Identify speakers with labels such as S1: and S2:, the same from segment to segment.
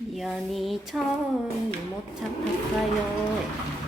S1: 연이 처음 유모차 탔어요.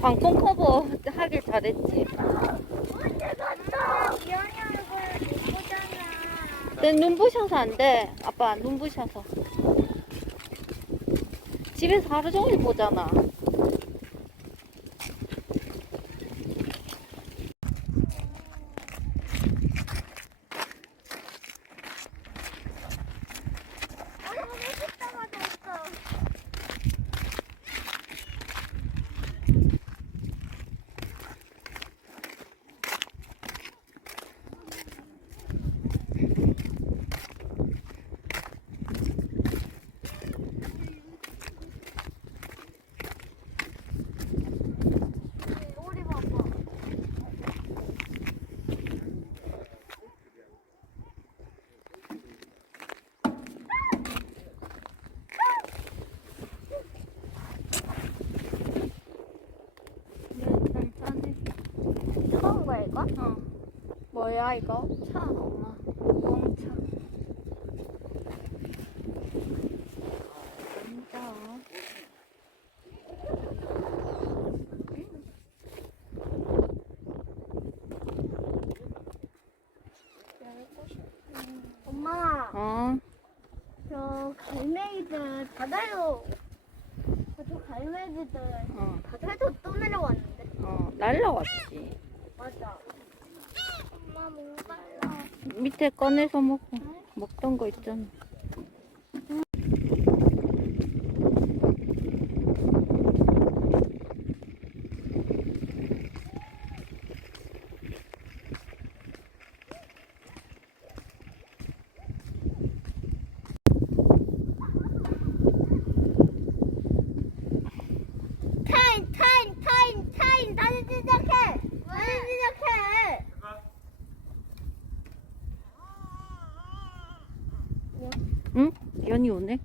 S1: 방송 커버 하길 잘했지. 내 눈부셔서 안 돼. 아빠 눈부셔서. 집에서 하루 종일 보잖아.
S2: 어, 너무 싶다가 됐어. 우리 봐봐. 뜨거운 거야 이거?
S1: 어. 뭐야 이거? 차 엄마. 공차. 진짜.
S2: 엄마,
S1: 어.
S2: 저 갈매기들 바다로 저 갈매기들
S1: 어.
S2: 바다에서 또 내려왔는데.
S1: 어. 날라왔지.
S2: 맞아. 엄마 뭔가요?
S1: 밑에 꺼내서 먹고 먹던 거 있잖아. 응? 연이 오네.